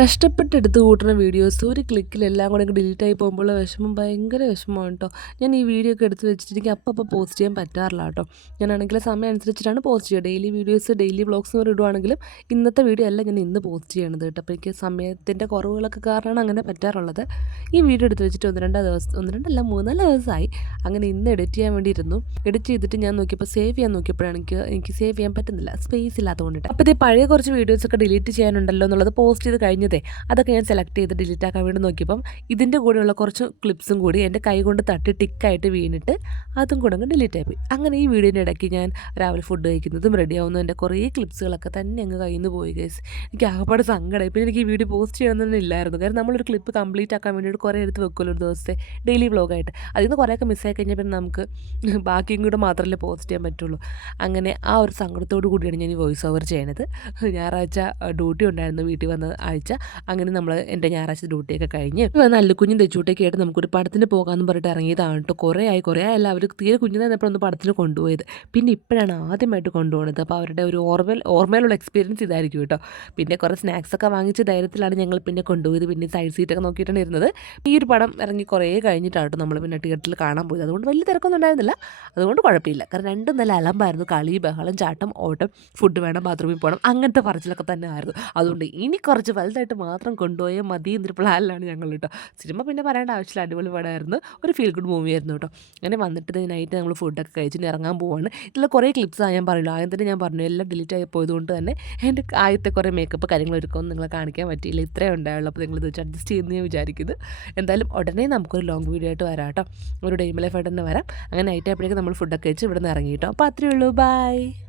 കഷ്ടപ്പെട്ട് എടുത്ത് കൂട്ടുന്ന വീഡിയോസ് ഒരു ക്ലിക്കിൽ എല്ലാം കൂടെ ഡിലീറ്റ് ആയി പോകുമ്പോൾ വിഷമം ഭയങ്കര വിഷമമാണ് കേട്ടോ. ഞാൻ ഈ വീഡിയോ ഒക്കെ എടുത്ത് വെച്ചിട്ട് എനിക്ക് അപ്പം പോസ്റ്റ് ചെയ്യാൻ പറ്റാറില്ല കേട്ടോ. ഞാനാണെങ്കിൽ സമയം അനുസരിച്ചിട്ടാണ് പോസ്റ്റ് ചെയ്യുക. ഡെയിലി വീഡിയോസ് ഡെയിലി വ്ളോഗ്സ് എന്ന് ഇടുവാണെങ്കിലും ഇന്നത്തെ വീഡിയോ അല്ല ഞാൻ ഇന്ന് പോസ്റ്റ് ചെയ്യണത് കേട്ടോ. അപ്പോൾ എനിക്ക് സമയത്തിൻ്റെ കുറവുകളൊക്കെ കാരണമാണ് അങ്ങനെ പറ്റാറുള്ളത്. ഈ വീഡിയോ എടുത്ത് വെച്ചിട്ട് ഒന്ന് രണ്ടല്ല 3-4 ദിവസമായി. അങ്ങനെ ഇന്ന് എഡിറ്റ് ചെയ്യാൻ വേണ്ടി ഇരുന്നു. എഡിറ്റ് ചെയ്തിട്ട് ഞാൻ നോക്കിയപ്പോൾ സേവ് ചെയ്യാൻ നോക്കിയപ്പോഴാണ് എനിക്ക് സേവ് ചെയ്യാൻ പറ്റുന്നില്ല, സ്പേസ് ഇല്ലാത്തതുകൊണ്ടിട്ട്. അപ്പോൾ ഇത് പഴയ കുറച്ച് വീഡിയോസൊക്കെ ഡിലീറ്റ് ചെയ്യാനുണ്ടല്ലോ എന്നുള്ളത് പോസ്റ്റ് ചെയ്ത് കഴിഞ്ഞതേ അതൊക്കെ ഞാൻ സെലക്ട് ചെയ്ത് ഡിലീറ്റ് ആക്കാൻ വേണ്ടി നോക്കിയപ്പം ഇതിൻ്റെ കൂടെയുള്ള കുറച്ച് ക്ലിപ്സും കൂടി എൻ്റെ കൈ കൊണ്ട് തട്ടി ടിക്കായിട്ട് വീണിട്ട് അതും കൂടെ അങ്ങ് ഡിലീറ്റ് ആയിപ്പോയി. അങ്ങനെ ഈ വീഡിയോൻ്റെ ഇടയ്ക്ക് ഞാൻ രാവിലെ ഫുഡ് കഴിക്കുന്നതും റെഡി ആവുന്നതും എൻ്റെ കുറേ ക്ലിപ്സുകളൊക്കെ തന്നെ അങ്ങ് കയ്യിൽ നിന്ന് പോയി ഗൈസ്. എനിക്ക് ആകപ്പാട് സങ്കടമായി. പിന്നെ എനിക്ക് ഈ വീഡിയോ പോസ്റ്റ് ചെയ്യണമെന്ന് ഇല്ലായിരുന്നു. കാരണം നമ്മളൊരു ക്ലിപ്പ് കംപ്ലീറ്റ് ആക്കാൻ വേണ്ടിയിട്ട് കുറേ എടുത്ത് വെക്കുമല്ലോ ഒരു ദിവസത്തെ ഡെയിലി വ്ളോഗായിട്ട്. അതിൽ നിന്ന് കുറേയൊക്കെ മിസ്സായി കഴിഞ്ഞാൽ പിന്നെ നമുക്ക് ബാക്കിയും കൂടെ മാത്രമല്ലേ പോസ്റ്റ് ചെയ്യാൻ പറ്റുള്ളൂ. അങ്ങനെ ആ ഒരു സങ്കടത്തോടു കൂടിയാണ് ഞാൻ ഈ വോയിസ് ഓവർ ചെയ്യണത്. ഞായറാഴ്ച ഡ്യൂട്ടി ഉണ്ടായിരുന്നു വീട്ടിൽ വന്ന ആഴ്ച. അങ്ങനെ നമ്മൾ എൻ്റെ ഞായറാഴ്ച ഡ്യൂട്ടിയൊക്കെ കഴിഞ്ഞ് നല്ല കുഞ്ഞും തെച്ചൂട്ടൊക്കെ ആയിട്ട് നമുക്കൊരു പടത്തിന് പോകാമെന്ന് പറഞ്ഞിട്ട് ഇറങ്ങിയതാണ് കേട്ടോ. കുറേ ആയല്ല അവർ തീരെ കുഞ്ഞിനായപ്പോൾ ഒന്ന് പടത്തിന് കൊണ്ടുപോയത്. പിന്നെ ഇപ്പോഴാണ് ആദ്യമായിട്ട് കൊണ്ടുപോകുന്നത്. അപ്പോൾ അവരുടെ ഒരു ഓർമ്മയിലുള്ള എക്സ്പീരിയൻസ് ഇതായിരിക്കും കേട്ടോ. പിന്നെ കുറേ സ്നാക്സൊക്കെ വാങ്ങിച്ച ധൈര്യത്തിലാണ് ഞങ്ങൾ പിന്നെ കൊണ്ടുപോയത്. പിന്നെ സൈഡ് സീറ്റൊക്കെ നോക്കിയിട്ടാണ് ഇരുന്നത്. ഈ ഒരു പടം ഇറങ്ങി കുറേ കഴിഞ്ഞിട്ടാണ് നമ്മൾ പിന്നെ തിയേറ്ററിൽ കാണാൻ പോയത്. അതുകൊണ്ട് വലിയ തിരക്കൊന്നും ഉണ്ടായിരുന്നില്ല. അതുകൊണ്ട് കുഴപ്പമില്ല. കാരണം രണ്ടും നല്ല അലമ്പായിരുന്നു. കളി, ബഹളം, ചാട്ടം, ഓട്ടം, ഫുഡ് വേണം, ബാത്റൂമിൽ പോകണം, അങ്ങനത്തെ പറച്ചിലൊക്കെ തന്നെ ആയിരുന്നു. അതുകൊണ്ട് ഇനി കുറച്ച് വലുതായിട്ട് മാത്രം കൊണ്ടുപോയാൽ മതി എന്നൊരു പ്ലാനിലാണ് ഞങ്ങൾ കേട്ടോ. സിനിമ പിന്നെ പറയേണ്ട ആവശ്യമില്ല, അടിപൊളി പടമായിരുന്നു. ഒരു ഫീൽ ഗുഡ് മൂവി ആയിരുന്നു കേട്ടോ. അങ്ങനെ വന്നിട്ട് നൈറ്റ് നമ്മൾ ഫുഡൊക്കെ കഴിച്ചിട്ട് ഇറങ്ങാൻ പോവാണ്. ഇതിൽ കുറേ ക്ലിപ്സാണ് ഞാൻ പറയുള്ളൂ. ആദ്യം തന്നെ ഞാൻ പറഞ്ഞു എല്ലാം ഡിലീറ്റ് ആയി പോയതുകൊണ്ട് തന്നെ എൻ്റെ ആദ്യത്തെ കുറേ മേക്കപ്പ് കാര്യങ്ങൾ ഒരുക്കൊന്നും നിങ്ങളെ കാണിക്കാൻ പറ്റിയില്ല. ഇത്രയും ഉണ്ടായുള്ളൂ. അപ്പോൾ നിങ്ങൾ ഇത് വെച്ച് അഡ്ജസ്റ്റ് ചെയ്യുന്ന ഞാൻ വിചാരിക്കുന്നത്. എന്തായാലും ഉടനെ നമുക്കൊരു ലോങ് വീഡിയോ ആയിട്ട് വരാം കേട്ടോ. ഒരു ഡേ ലൈഫ് ആയിട്ട് തന്നെ വരാം. അങ്ങനെ നൈറ്റ് ആയപ്പോഴേക്കും നമ്മൾ ഫുഡൊക്കെ കഴിച്ച് ഇവിടെ നിന്ന് ഇറങ്ങി കേട്ടോ. അപ്പോൾ അത്രയേ ഉള്ളൂ. ബൈ.